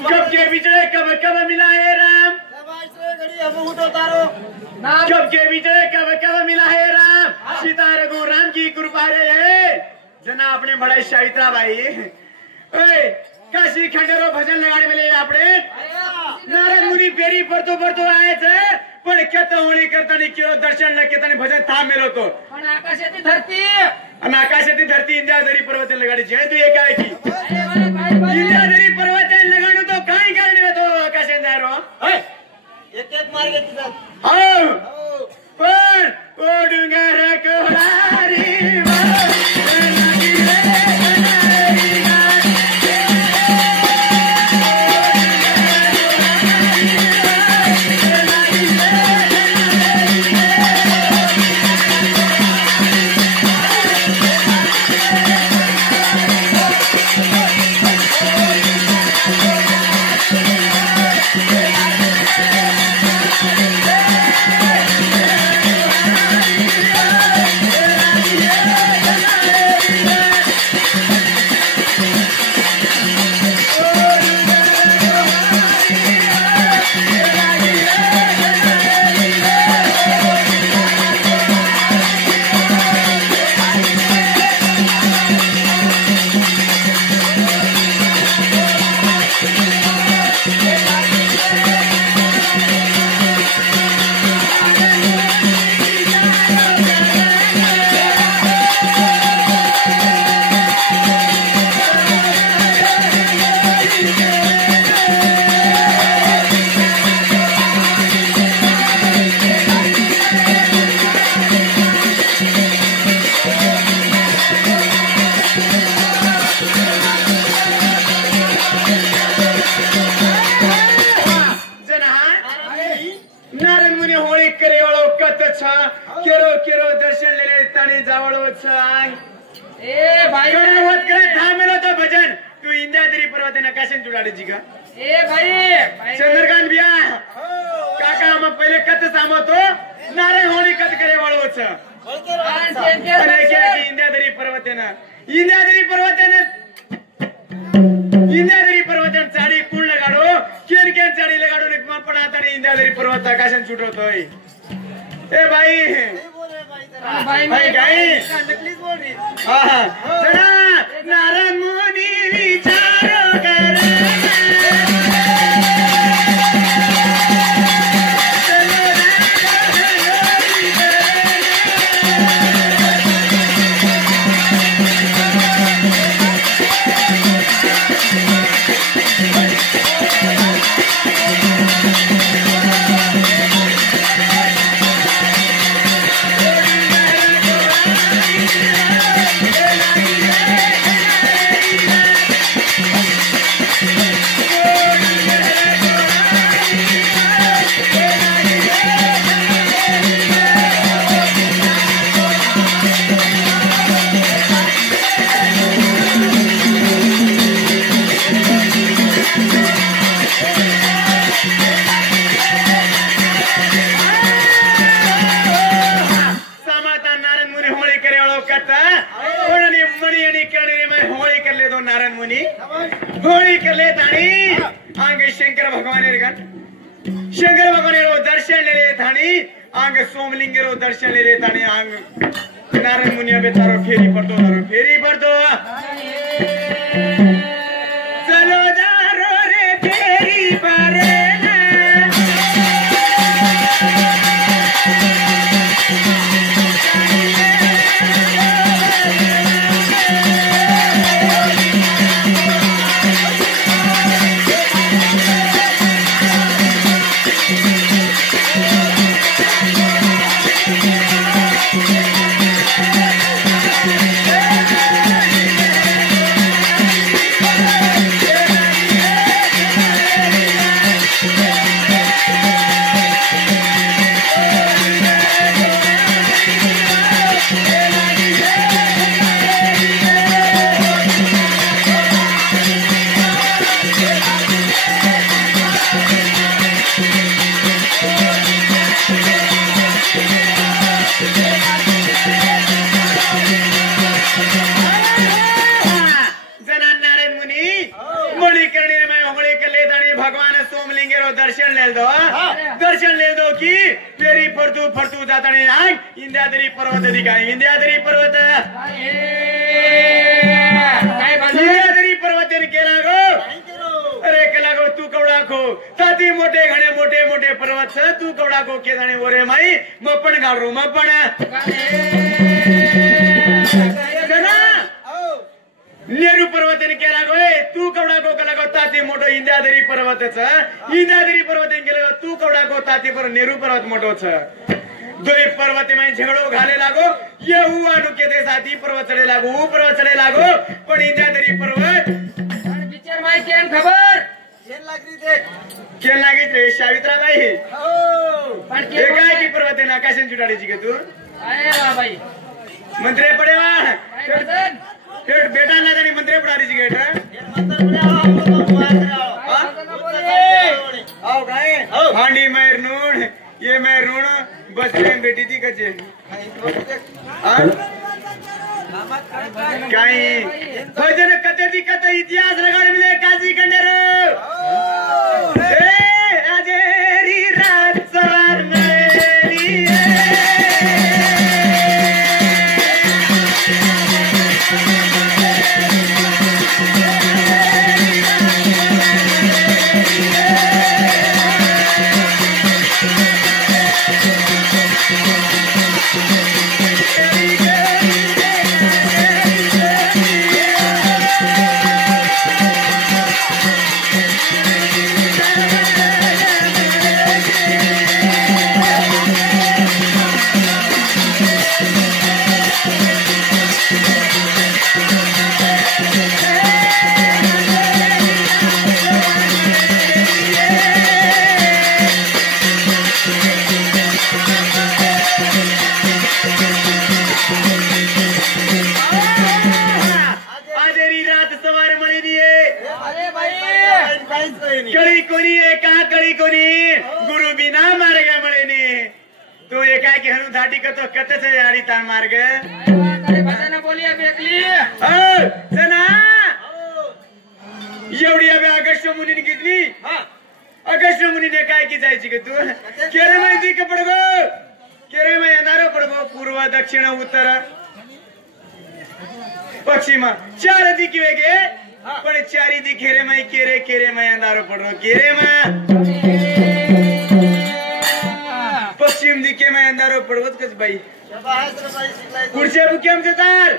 कब के बिचड़े कब कब मिला है राम कब के बिचड़े कब कब मिला है राम सीता रघु राम की कृपा रे जना अपने बड़ा शाहित्रा भाई काशी खंडेरो भजन लगाने वाले अपने नारद मुनि फेरी परतो आए थे पण केत होळी करताना केलो दर्शन न केताना भजन थांब मेलो तो पण आकाशाची धरती आणि आकाशाची धरती इंद्राधरी पर्वत लगाडी जे तू एक आहे की इंद्राधरी पर्वत लगाणो तो काय करणे तो आकाशात जारो एक मार्ग तिथं हो पण ओ डुंगर कोलारी चंद्रकांत बिया काका मग पहिले कत सांगतो नारायण होळी कत करे वाळवच इंद्यादरी पर्वतेन चाडी कुळ लगाडो केन चाडी लगाडो पण आता इंद्यादरी पर्वत आकाशात सुटवतोय ए भाई काय नकलीच बोल रही नारायण मुनी विचारो करे होळी करले थाणी आंग शंकर भगवान दर्शन ले थाणी आंग सोमलिंग दर्शन ले थाणी आंग नारायण मुनिया बेतारो फेरी पड़तो चलो जारो रे फेरी पर केरो दर्शन ले दो की पेरी फरतू जाताने आग इंद्याद्री पर्वत दिखाई इंद्याद्री पर्वत इंद्याद्री पर्वत केला गो अरे केला गो तू कवडा खो ताती मोठे घणे मोठे पर्वत तू कवडा खो के जाणे ओरे माई मपण गाडरू मपण नेहरू पर्वत केला गो तू कवडा गो केला गो ताती मोठो इंद्याद्री पर्वतच इंद्याद्री पर्वत केला तू कवडा गो ताती पर नेहरू पर्वत मोठोच दोई पर्वत में झगड़ो घाले लागो ये हुआ नुके दे साथी पर्वत चढ़े लागो वो पर्वत चढ़े लागो पण इंद्याद्री पर्वत विचार माई केन खबर केन लागली देख केन लागित रे सावित्राबाई हो पण हे काय की पर्वत आहे ना काशन चुटाडीची के तू अरे वा बाई मंत्रे पडेवा काय बदन थेट बेटा ना जाणी मंत्रे पडारीची गेट केन मंतर पडे हा? आओ काय हांडी मैर नूण ये मैर नूण बस ट्रेन बेटी थी कचे काही भजन कथे ती कथा इतिहास रगाड मिले काजी कंडेर अजेरी रात सवार मेरी कळी कोणी एका कळी कोणी गुरु बिना मार्ग मळेने तू एका की हनु धाटी करतो कतच याडी ताण मार्ग अरे भजन बोलिया बेकली सना एवढी अबे अगस्ट मुनीने घेतली अगस्ट मुनीने काय की जायची का तू केरे माहिती का पडगो केरे मै येणार पडगो पूर्व दक्षिण उत्तर पश्चिम चार दिकी वेगे पण चारी दी खेरे मै केरे मै अंधारो पडरो केरे मै पश्चिम दिके मै अंधारो पडवत कस बाई शबास रे बाई शिकलाय पुढचे मुख्यमचे तार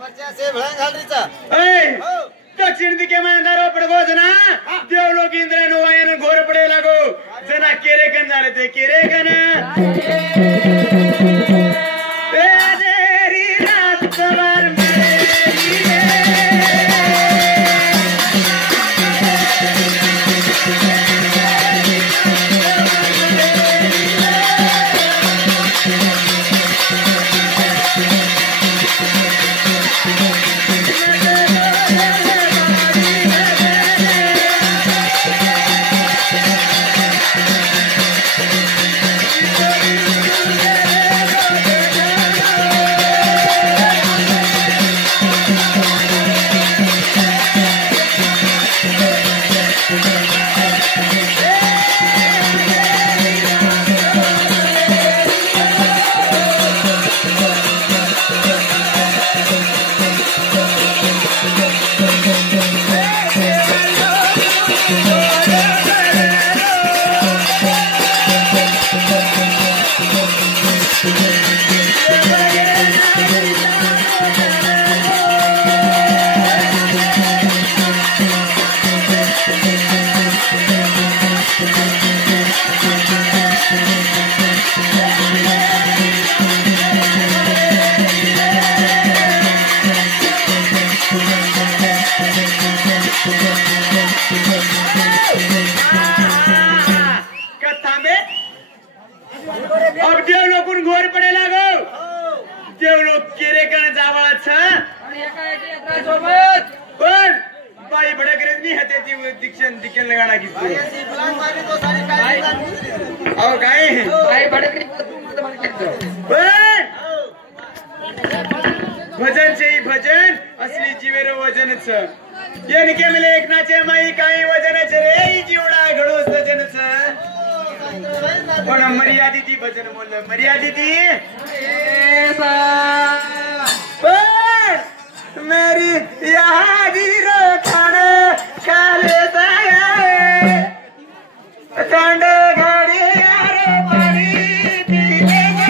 बच्चा से भळंग घालरीचा दक्षिण दिके मै अंधारो पडगो जना देवलोक इंद्र नो वायन घोर पडे लागो जना केरे कन झाले ते केरे कन तेरी रात सवार अब देवलोक घोर पडे लागो देवलोक केरे कण जावाच आणि एका यात्रा सोबत पण बाई भडकरेच मी हाते ती दिक्षण लगाना की ऐसी बुलान मारी तो सारी काय अहो काय बाई भडकरी तू मत म्हणतो पण भजन से भजन असली जीवेरो वजनच येणके मिले एकनाचे माई काही वजनाचे रे जीवडा घडो सजनच पण मर्यादिती भजन बोललं मर्यादिती पण मेरी यादी रो खाणे काले जाए कांडे घडी यार पाणी पिले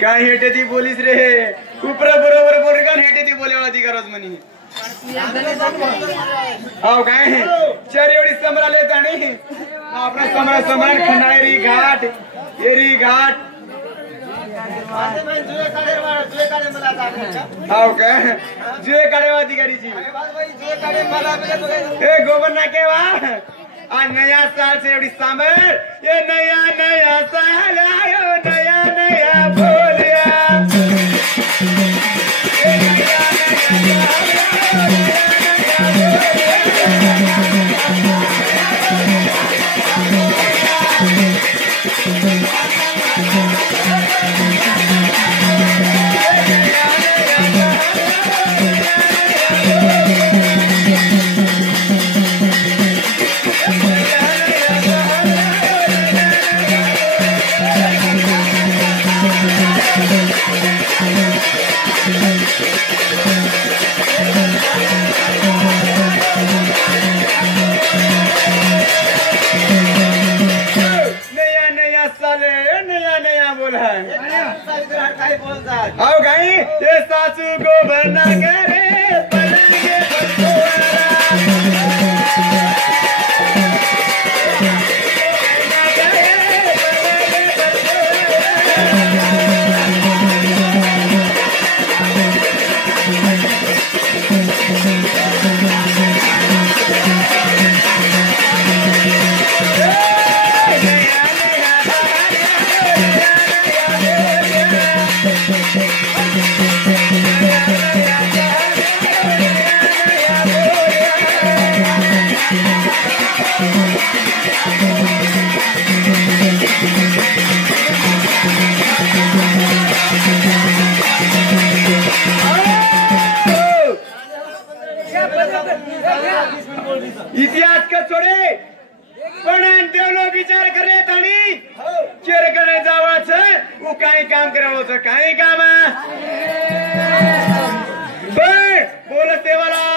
काय हेटे ती बोलीस रे उपरा बरोबर बोल का हेटे ती बोले वादी गरज म्हणी हो काय चार एवढी समराले ताणी आपला समरा समर खंडाळेरी घाट एरी घाट हो काय जुए काढे वादी करीची ए गोबर ना केवा आ नया साल से एवढी सांबर ये नया नया साल आयो नया नया बोलिया ये नया नया आओ गाई ये सासू को बना करे पलंगे इतिहास का छोडे पण देवलो विचार करे ताणी चेरकडे जावाचं उ काही काम करावं काही काम बोल देवाला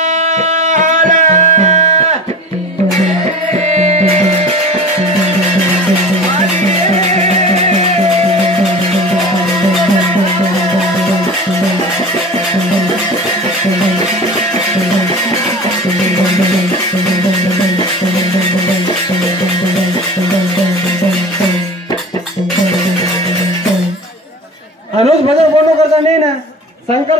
अनुज भजन बोलणं करता नाही ना शंकर